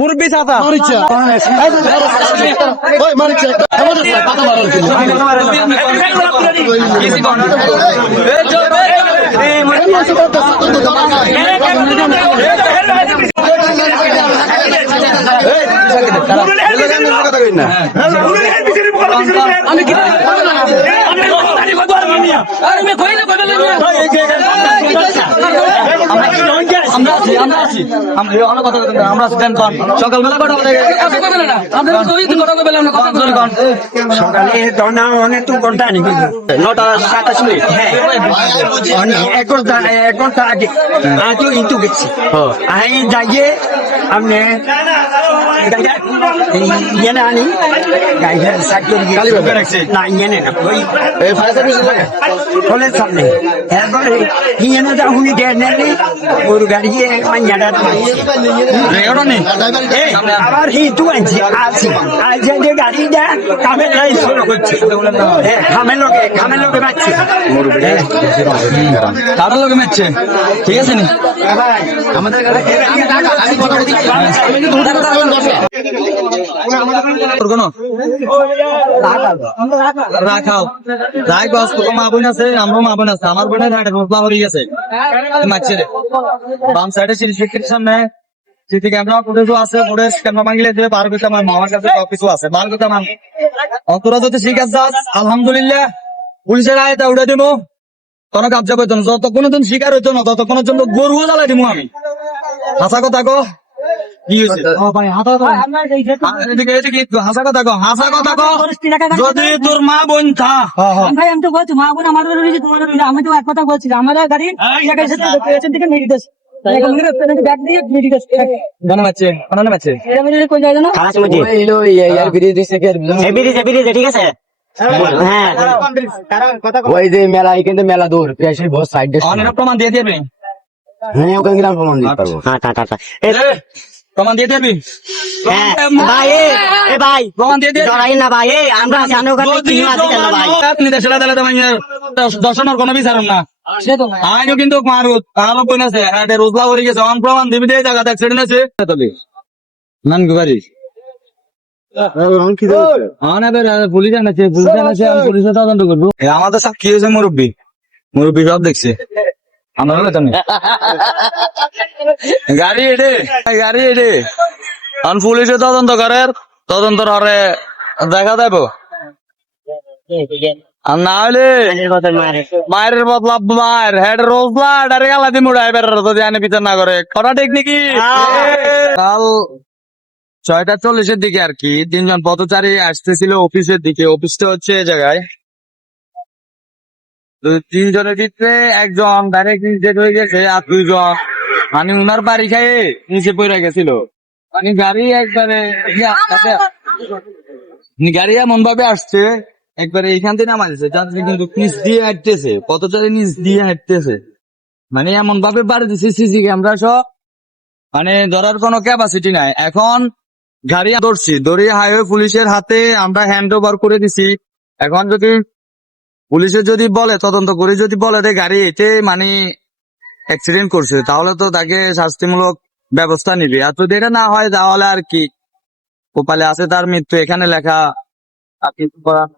মুরব্বী ছাতা সকালবেলা সকালে অনেক ঘন্টা নাকি 9:27 মিনিট। হ্যাঁ 1 ঘন্টা আগে আজও কিন্তু গেছি আমি যাইয়ে আপনি ইয়ে আনি না ইয়ে না কলেজ সামনে এরপরে ইয়ে না হুনি ডেনে ওর গাড়ি আবার হিটু আনছি আছি আজ যে গাড়িটা কামের লাই শুরু করছে খামের লোকে মারছে তার লোকে মারছে ঠিক আছে নি আমাদের রাখাও মা বোন আছে আমরাও মা বোন আছে আমার বোনের হয়ে গেছে মারছে রে বাম সাইডে সামনে সিটি ক্যামেরা ফুটেজও আছে ফুটেজ ক্যামেরা মাগিলে যে বার করতে আমার মামার কাছে সবকিছু আছে বার করতে আমার অন্তরা যদি ঠিক আছে আলহামদুলিল্লাহ পুলিশের আয়তা উঠে দিব কোনো কাবজা করতো না যতক্ষণ তুমি শিকার হইতো না ততক্ষণের জন্য গরুও জ্বালাই দিব আমি হাসা কথা কো কি হয়েছে যদি তোর মা বোন থা ভাই আমি তো বলছি মা বোন আমাদের আমি তো এক কথা বলছি আমাদের গাড়ি থেকে মেডিটেস ঠিক আছে ওই যে মেলা কিন্তু মেলা দূর প্রমাণ দিয়ে দেবে হ্যাঁ ওখানে গেলাম প্রমাণ দিতে পারবো প্রমাণ দিয়ে দেবি ভাই ভাই প্রমাণ দিয়ে দিয়ে না ভাই আমরা দর্শনের কোনো বিচারণ না আইনও কিন্তু মারুত আরো বোন আছে রোজলা করে গেছে প্রমাণ দিবি দিয়ে জায়গা অ্যাক্সিডেন্ট আছে নান গুবারি পুলিশ আনাছে পুলিশের তদন্ত করবো আমাদের সাক্ষী হয়েছে মুরব্বী সব দেখছে আমরা গাড়ি এডে কারণ পুলিশে তদন্ত করে, তদন্ত করে দেখা যাবো। আর না হলে মায়ের বদলা মায়ের হেড রোজলা ডারে গালা দি মুড়াই বের যদি আনে বিচার না করে কটা ঠিক নাকি? কাল 6:40 দিকে আর কি 3 জন পথচারী আসতেছিল অফিসের দিকে। অফিসটা হচ্ছে এই জায়গায়। তো 3 জনের ভিতরে একজন ডাইরেক্ট ডেড হয়ে গেছে, আর 2 জন মানে উনার বাড়ি খাইয়ে নিচে পড়ে গেছিল। মানে গাড়ি একবারে গাড়ি এমন ভাবে আসছে একবারে এখান থেকে নামা দিচ্ছে, যাত্রী কিন্তু নিচ দিয়ে হাঁটতেছে, পথচারী নিচ দিয়ে হাঁটতেছে, মানে এমন ভাবে বাড়ি দিচ্ছে সিসি ক্যামেরা সব, মানে ধরার কোনো ক্যাপাসিটি নাই। এখন গাড়ি ধরছি, ধরে হাইওয়ে পুলিশের হাতে আমরা হ্যান্ড ওভার করে দিছি। এখন যদি পুলিশে যদি বলে তদন্ত করে যদি বলে যে গাড়ি এতে মানে অ্যাক্সিডেন্ট করছে, তাহলে তো তাকে শাস্তিমূলক ব্যবস্থা নিবে। আর যদি এটা না হয় তাহলে আর কি, কপালে আছে তার মৃত্যু, এখানে লেখা আর কিছু করার